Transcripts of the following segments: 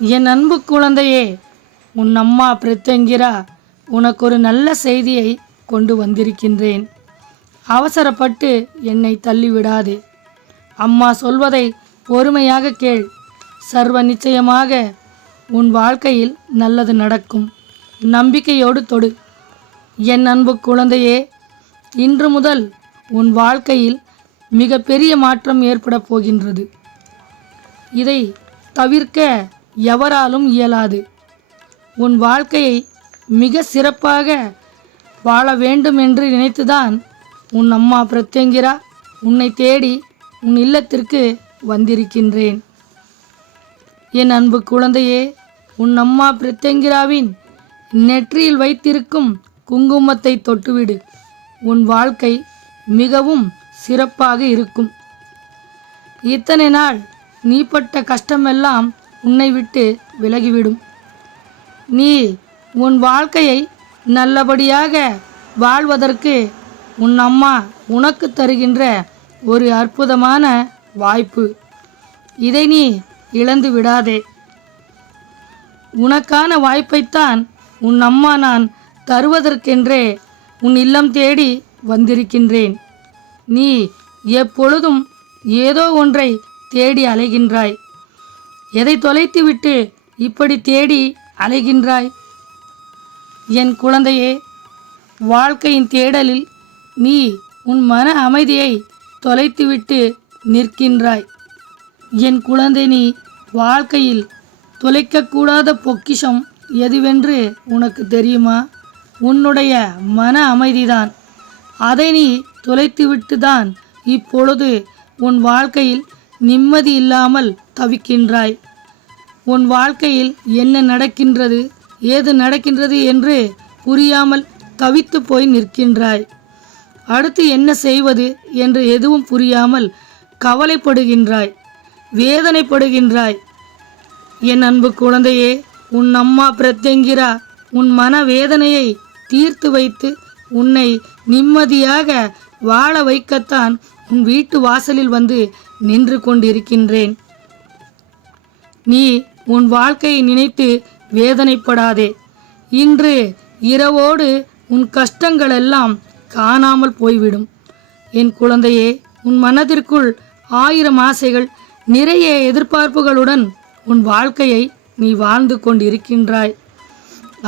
என் அன்பு குழந்தையே உன் அம்மா பிரத்யங்கிரா உனக்கு ஒரு நல்ல செய்தியை கொண்டு வந்திருக்கின்றேன். அவசரப்பட்டு என்னை தள்ளிவிடாதே. அம்மா சொல்வதை பொறுமையாக கேள். சர்வ நிச்சயமாக உன் வாழ்க்கையில் நல்லது நடக்கும். நம்பிக்கையோடு தொடு. என் அன்பு குழந்தையே இன்று முதல் உன் வாழ்க்கையில் மிகப்பெரிய மாற்றம் ஏற்படப் போகின்றது. இதை தவிர்க்க எவராலும் இயலாது. உன் வாழ்க்கையை மிக சிறப்பாக வாழ வேண்டும் என்று நினைத்துதான் உன் அம்மா பிரத்யங்கிரா உன்னை தேடி உன் இல்லத்திற்கு வந்திருக்கின்றேன். என் அன்பு குழந்தையே உன் அம்மா பிரத்யங்கிராவின் நெற்றியில் வைத்திருக்கும் குங்குமத்தை தொட்டுவிடு. உன் வாழ்க்கை மிகவும் சிறப்பாக இருக்கும். இத்தனை நாள் நீ பட்ட கஷ்டமெல்லாம் உன்னை விட்டு விலகிவிடும். நீ உன் வாழ்க்கையை நல்லபடியாக வாழ்வதற்கு உன் அம்மா உனக்கு தருகின்ற ஒரு அற்புதமான வாய்ப்பு. இதை நீ இழந்து விடாதே. உனக்கான வாய்ப்பைத்தான் உன் அம்மா நான் தருவதற்கென்றே உன் இல்லம் தேடி வந்திருக்கின்றேன். நீ எப்பொழுதும் ஏதோ ஒன்றை தேடி அலைகின்றாய். எதை தொலைத்துவிட்டு இப்படி தேடி அலைகின்றாய்? என் குழந்தையே வாழ்க்கையின் தேடலில் நீ உன் மன அமைதியை தொலைத்துவிட்டு நிற்கின்றாய். என் குழந்தை நீ வாழ்க்கையில் தொலைக்கக்கூடாத பொக்கிஷம் எதுவென்று உனக்கு தெரியுமா? உன்னுடைய மன அமைதிதான். அதை நீ தொலைத்துவிட்டு தான் இப்பொழுது உன் வாழ்க்கையில் நிம்மதி இல்லாமல் தவிக்கின்றாய். உன் வாழ்க்கையில் என்ன நடக்கின்றது ஏது நடக்கின்றது என்று புரியாமல் தவித்து போய் நிற்கின்றாய். அடுத்து என்ன செய்வது என்று எதுவும் புரியாமல் கவலைப்படுகின்றாய் வேதனைப்படுகின்றாய். என் அன்பு குழந்தையே உன் அம்மா பிரத்யங்கிரா உன் மன வேதனையை தீர்த்து வைத்து உன்னை நிம்மதியாக வாழ வைக்கத்தான் உன் வீட்டு வாசலில் வந்து நின்று கொண்டிருக்கின்றேன். நீ உன் வாழ்க்கையை நினைத்து வேதனைப்படாதே. இன்று இரவோடு உன் கஷ்டங்களெல்லாம் காணாமல் போய்விடும். என் குழந்தையே உன் மனதிற்குள் ஆயிரம் ஆசைகள் நிறைய எதிர்பார்ப்புகளுடன் உன் வாழ்க்கையை நீ வாழ்ந்து கொண்டிருக்கின்றாய்.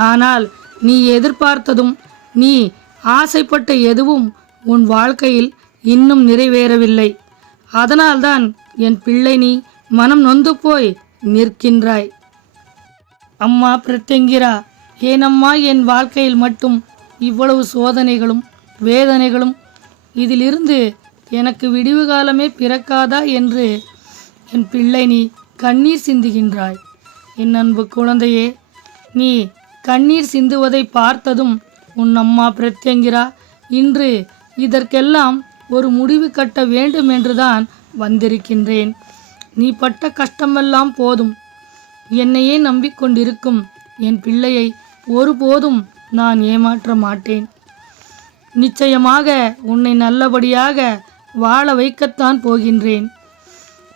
ஆனால் நீ எதிர்பார்த்ததும் நீ ஆசைப்பட்ட எதுவும் உன் வாழ்க்கையில் இன்னும் நிறைவேறவில்லை. அதனால்தான் என் பிள்ளை நீ மனம் நொந்து போய் நிற்கின்றாய். அம்மா பிரத்யங்கிரா ஏனம்மா என் வாழ்க்கையில் மட்டும் இவ்வளவு சோதனைகளும் வேதனைகளும்? இதிலிருந்து எனக்கு விடிவு காலமே பிறக்காதா என்று என் பிள்ளை நீ கண்ணீர் சிந்துகின்றாய். என் அன்பு குழந்தையே நீ கண்ணீர் சிந்துவதை பார்த்ததும் உன் அம்மா பிரத்யங்கிரா இன்று இதற்கெல்லாம் ஒரு முடிவு கட்ட வேண்டும் என்றுதான் வந்திருக்கின்றேன். நீ பட்ட கஷ்டமெல்லாம் போதும். என்னையே நம்பிக்கொண்டிருக்கும் என் பிள்ளையை ஒருபோதும் நான் ஏமாற்ற மாட்டேன். நிச்சயமாக உன்னை நல்லபடியாக வாழ வைக்கத்தான் போகின்றேன்.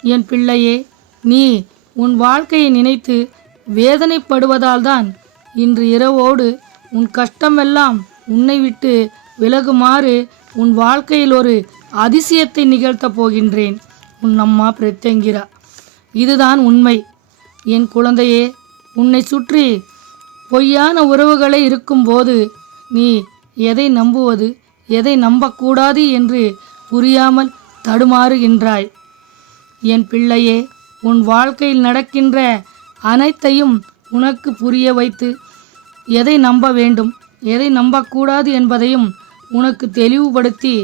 என் பிள்ளையே நீ உன் வாழ்க்கையை நினைத்து வேதனைப்படுவதால்தான் இன்று இரவோடு உன் கஷ்டமெல்லாம் உன்னை விட்டு விலகுமாறு உன் வாழ்க்கையில் ஒரு அதிசயத்தை நிகழ்த்தப் போகின்றேன். உன் அம்மா பிரத்யங்கிரா. இதுதான் உண்மை. என் குழந்தையே உன்னை சுற்றி பொய்யான உறவுகளை இருக்கும்போது நீ எதை நம்புவது எதை நம்பக்கூடாது என்று புரியாமல் தடுமாறுகின்றாய். என் பிள்ளையே உன் வாழ்க்கையில் நடக்கின்ற அனைத்தையும் உனக்கு புரிய வைத்து எதை நம்ப வேண்டும் எதை நம்பக்கூடாது என்பதையும் உனக்கு தெளிவுபடுத்தி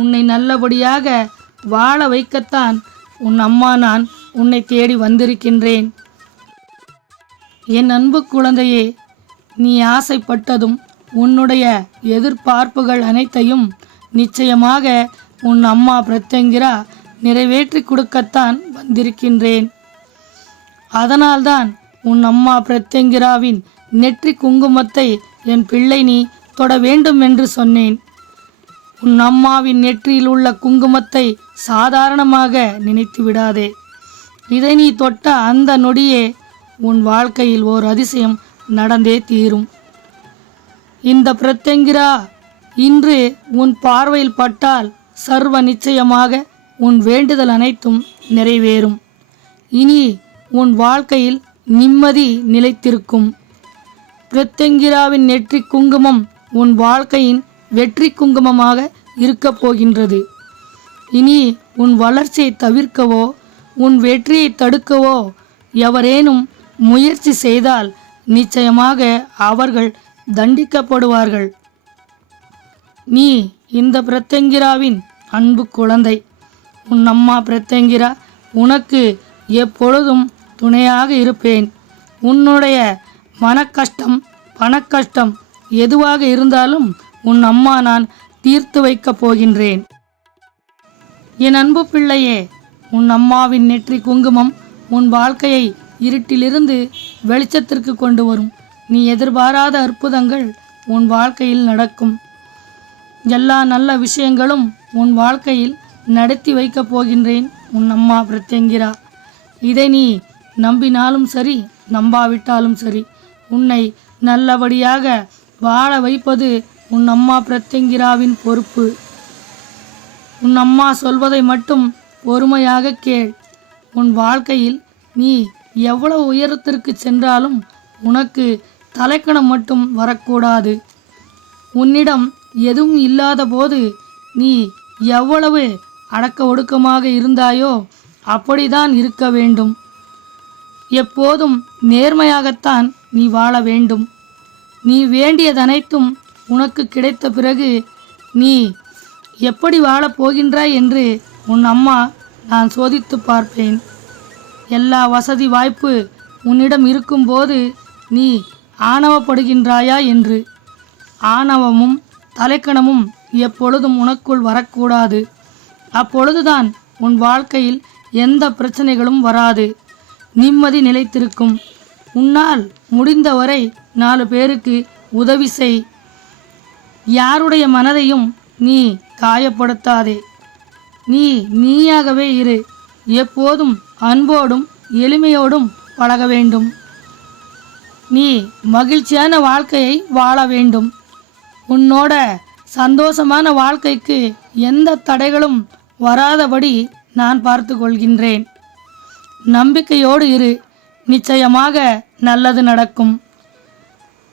உன்னை நல்லபடியாக வாழ வைக்கத்தான் உன் அம்மா நான் உன்னை தேடி வந்திருக்கின்றேன். என் அன்பு குழந்தையே நீ ஆசைப்பட்டதும் உன்னுடைய எதிர்பார்ப்புகள் அனைத்தையும் நிச்சயமாக உன் அம்மா பிரத்யங்கிரா நிறைவேற்றி கொடுக்கத்தான் வந்திருக்கின்றேன். அதனால்தான் உன் அம்மா பிரத்யங்கிராவின் நெற்றி குங்குமத்தை என் பிள்ளை நீ தொட வேண்டும் என்று சொன்னேன். உன் அம்மாவின் நெற்றியில் உள்ள குங்குமத்தை சாதாரணமாக நினைத்து விடாதே. இதை நீ தொட்ட அந்த நொடியே உன் வாழ்க்கையில் ஓர் அதிசயம் நடந்தே தீரும். இந்த பிரத்யங்கிரா இன்று உன் பார்வையில் பட்டால் சர்வ நிச்சயமாக உன் வேண்டுதல் அனைத்தும் நிறைவேறும். இனி உன் வாழ்க்கையில் நிம்மதி நிலைத்திருக்கும். பிரத்யங்கிராவின் நெற்றி குங்குமம் உன் வாழ்க்கையின் வெற்றி குங்குமமாக இருக்கப் போகின்றது. இனி உன் வளர்ச்சியை தவிர்க்கவோ உன் வெற்றியை தடுக்கவோ எவரேனும் முயற்சி செய்தால் நிச்சயமாக அவர்கள் தண்டிக்கப்படுவார்கள். நீ இந்த பிரத்யங்கிராவின் அன்பு குழந்தை. உன் அம்மா பிரத்யங்கிரா உனக்கு எப்பொழுதும் துணையாக இருப்பேன். உன்னுடைய மனக்கஷ்டம் பணக்கஷ்டம் எதுவாக இருந்தாலும் உன் அம்மா நான் தீர்த்து வைக்கப் போகின்றேன். என் அன்பு பிள்ளையே உன் அம்மாவின் நெற்றி குங்குமம் உன் வாழ்க்கையை இருட்டிலிருந்து வெளிச்சத்திற்கு கொண்டு வரும். நீ எதிர்பாராத அற்புதங்கள் உன் வாழ்க்கையில் நடக்கும். எல்லா நல்ல விஷயங்களும் உன் வாழ்க்கையில் நடத்தி வைக்கப் போகின்றேன் உன் அம்மா பிரத்யங்கிரா. இதை நீ நம்பினாலும் சரி நம்பாவிட்டாலும் சரி உன்னை நல்லபடியாக வாழ வைப்பது உன் அம்மா பிரத்யங்கிராவின் பொறுப்பு. உன் அம்மா சொல்வதை மட்டும் பொறுமையாக கேள். உன் வாழ்க்கையில் நீ எவ்வளவு உயரத்திற்கு சென்றாலும் உனக்கு தலைக்கணம் மட்டும் வரக்கூடாது. உன்னிடம் எதுவும் இல்லாத போது நீ எவ்வளவு அடக்க ஒடுக்கமாக இருந்தாயோ அப்படிதான் இருக்க வேண்டும். எப்போதும் நேர்மையாகத்தான் நீ வாழ வேண்டும். நீ வேண்டியதனைத்தும் உனக்கு கிடைத்த பிறகு நீ எப்படி வாழப் போகின்றாய் என்று உன் அம்மா நான் சோதித்து பார்ப்பேன். எல்லா வசதி வாய்ப்பு உன்னிடம் இருக்கும்போது நீ ஆணவப்படுகின்றாயா என்று. ஆணவமும் தலைக்கணமும் எப்பொழுதும் உனக்குள் வரக்கூடாது. அப்பொழுதுதான் உன் வாழ்க்கையில் எந்த பிரச்சனைகளும் வராது. நிம்மதி நிலைத்திருக்கும். உன்னால் முடிந்தவரை நாலு பேருக்கு உதவி செய். யாருடைய மனதையும் நீ காயப்படுத்தாதே. நீ நீயாகவே இரு. எப்போதும் அன்போடும் எளிமையோடும் பழக வேண்டும். நீ மகிழ்ச்சியான வாழ்க்கையை வாழ வேண்டும். உன்னோட சந்தோஷமான வாழ்க்கைக்கு எந்த தடைகளும் வராதபடி நான் பார்த்து கொள்கின்றேன். நம்பிக்கையோடு இரு. நிச்சயமாக நல்லது நடக்கும்.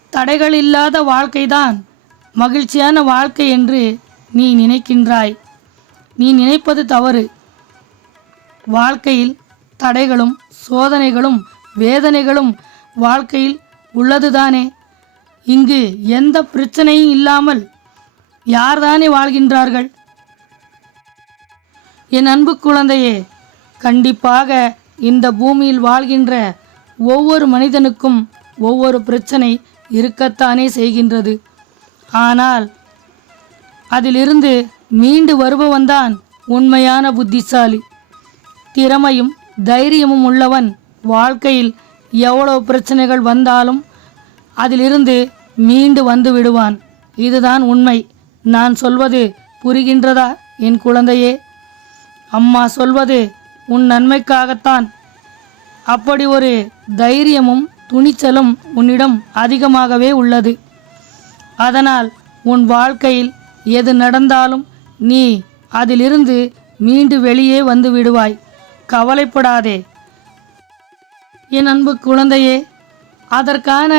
தடைகள் இல்லாத வாழ்க்கைதான் மகிழ்ச்சியான வாழ்க்கை என்று நீ நினைக்கின்றாய். நீ நினைப்பது தவறு. வாழ்க்கையில் தடைகளும் சோதனைகளும் வேதனைகளும் வாழ்க்கையில் உள்ளதுதானே. இங்கு எந்த பிரச்சனையும் இல்லாமல் யார்தானே வாழ்கின்றார்கள்? என் அன்பு குழந்தையே கண்டிப்பாக இந்த பூமியில் வாழ்கின்ற ஒவ்வொரு மனிதனுக்கும் ஒவ்வொரு பிரச்சனை இருக்கத்தானே செய்கின்றது. ஆனால் அதிலிருந்து மீண்டு வருபவன்தான் உண்மையான புத்திசாலி. திறமையும் தைரியமும் உள்ளவன் வாழ்க்கையில் எவ்வளவு பிரச்சனைகள் வந்தாலும் அதிலிருந்து மீண்டு வந்து விடுவான். இதுதான் உண்மை. நான் சொல்வது புரிகின்றதா என் குழந்தையே? அம்மா சொல்வது உன் நன்மைக்காகத்தான். அப்படி ஒரு தைரியமும் துணிச்சலும் உன்னிடம் அதிகமாகவே உள்ளது. அதனால் உன் வாழ்க்கையில் எது நடந்தாலும் நீ அதிலிருந்து மீண்டு வெளியே வந்து விடுவாய். கவலைப்படாதே. என் அன்பு குழந்தையே அதற்கான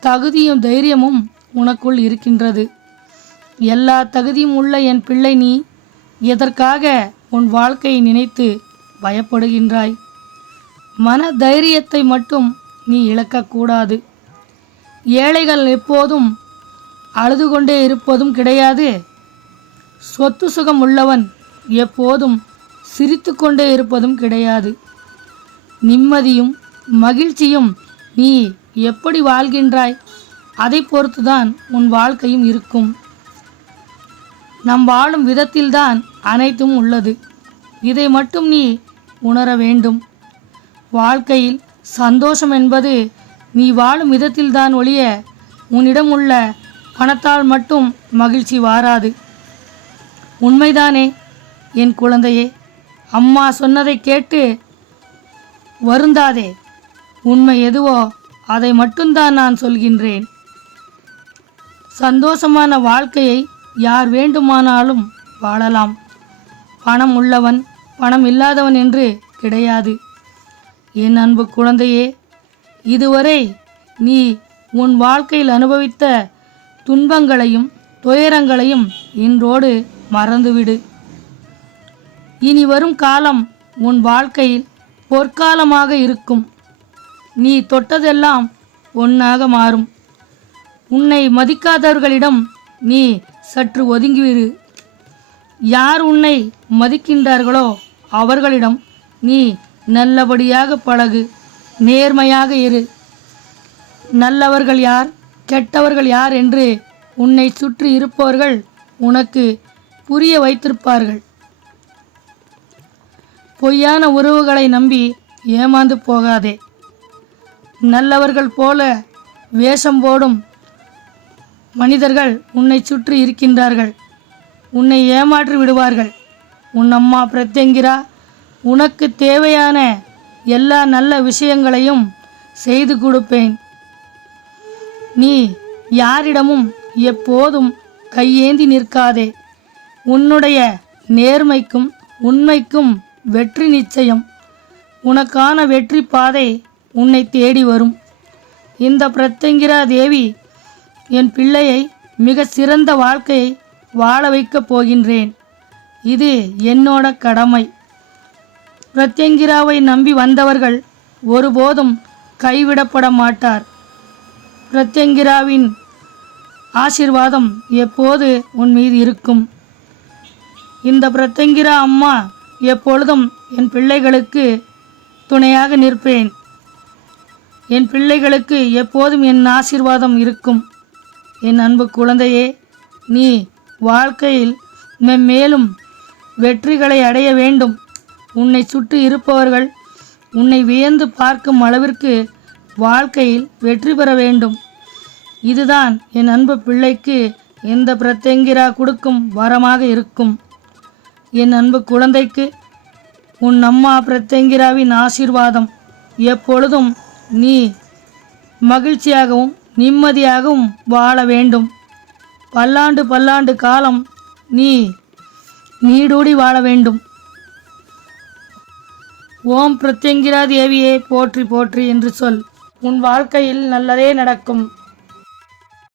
தகுதியும் தைரியமும் உனக்குள் இருக்கின்றது. எல்லா தகுதியும் உள்ள என் பிள்ளை நீ எதற்காக உன் வாழ்க்கையை நினைத்து பயப்படுகின்றாய்? மன தைரியத்தை மட்டும் நீ இழக்கக்கூடாது. ஏழைகள் எப்போதும் அழுது கொண்டே இருப்பதும் கிடையாது. சொத்து சுகம் உள்ளவன் எப்போதும் சிரித்து கொண்டே இருப்பதும் கிடையாது. நிம்மதியும் மகிழ்ச்சியும் நீ எப்படி வாழ்கின்றாய்? அதை பொறுத்துதான் உன் வாழ்க்கையும் இருக்கும். நம் வாழும் விதத்தில்தான் அனைத்தும் உள்ளது. இதை மட்டும் நீ உணர வேண்டும். வாழ்க்கையில் சந்தோஷம் என்பது நீ வாழும் விதத்தில்தான் ஒழிய உன்னிடம் உள்ள பணத்தால் மட்டும் மகிழ்ச்சி வாராது. உண்மைதானே என் குழந்தையே? அம்மா சொன்னதை கேட்டு வருந்தாதே. உண்மை எதுவோ அதை மட்டும்தான் நான் சொல்கின்றேன். சந்தோஷமான வாழ்க்கையை யார் வேண்டுமானாலும் வாழலாம். பணம் உள்ளவன் பணம் இல்லாதவன் என்று கிடையாது. என் அன்பு குழந்தையே இதுவரை நீ உன் வாழ்க்கையில் அனுபவித்த துன்பங்களையும் துயரங்களையும் இன்றோடு மறந்துவிடு. இனி வரும் காலம் உன் வாழ்க்கையில் பொற்காலமாக இருக்கும். நீ தொட்டதெல்லாம் ஒன்றாக மாறும். உன்னை மதிக்காதவர்களிடம் நீ சற்று ஒதுங்கிவிடு. யார் உன்னை மதிக்கின்றார்களோ அவர்களிடம் நீ நல்லபடியாக பழகு நேர்மையாக இரு. நல்லவர்கள் யார்? கெட்டவர்கள் யார் என்று உன்னை சுற்றி இருப்பவர்கள் உனக்கு புரிய வைத்திருப்பார்கள். பொய்யான உறவுகளை நம்பி ஏமாந்து போகாதே. நல்லவர்கள் போல வேஷம் போடும் மனிதர்கள் உன்னை சுற்றி இருக்கின்றார்கள். உன்னை ஏமாற்றி விடுவார்கள். உன் அம்மா பிரத்யங்கிரா உனக்கு தேவையான எல்லா நல்ல விஷயங்களையும் செய்து கொடுப்பேன். நீ யாரிடமும் எப்போதும் கையேந்தி நிற்காதே. உன்னுடைய நேர்மைக்கும் உண்மைக்கும் வெற்றி நிச்சயம். உனக்கான வெற்றி பாதை உன்னை தேடி வரும். இந்த பிரத்யங்கிரா தேவி என் பிள்ளையை மிக சிறந்த வாழ்க்கையை வாழ வைக்கப் போகின்றேன். இது என்னோட கடமை. பிரத்யங்கிராவை நம்பி வந்தவர்கள் ஒருபோதும் கைவிடப்பட மாட்டார். பிரத்யங்கிராவின் ஆசிர்வாதம் எப்போது உன் மீது இருக்கும்? இந்த பிரத்யங்கிரா அம்மா எப்பொழுதும் என் பிள்ளைகளுக்கு துணையாக நிற்பேன். என் பிள்ளைகளுக்கு எப்போதும் என் ஆசீர்வாதம் இருக்கும். என் அன்பு குழந்தையே நீ வாழ்க்கையில் மென்மேலும் வெற்றிகளை அடைய வேண்டும். உன்னை சுற்றி இருப்பவர்கள் உன்னை வியந்து பார்க்கும் அளவிற்கு வாழ்க்கையில் வெற்றி பெற வேண்டும். இதுதான் என் அன்பு பிள்ளைக்கு எந்த பிரத்யங்கிரா கொடுக்கும் வரமாக இருக்கும். என் அன்பு குழந்தைக்கு உன் அம்மா பிரத்யங்கிராவின் ஆசீர்வாதம். எப்பொழுதும் நீ மகிழ்ச்சியாகவும் நிம்மதியாகவும் வாழ வேண்டும். பல்லாண்டு பல்லாண்டு காலம் நீ நீடூடி வாழ வேண்டும். ஓம் பிரத்யங்கிரா தேவியே போற்றி போற்றி என்று சொல். உன் வாழ்க்கையில் நல்லதே நடக்கும்.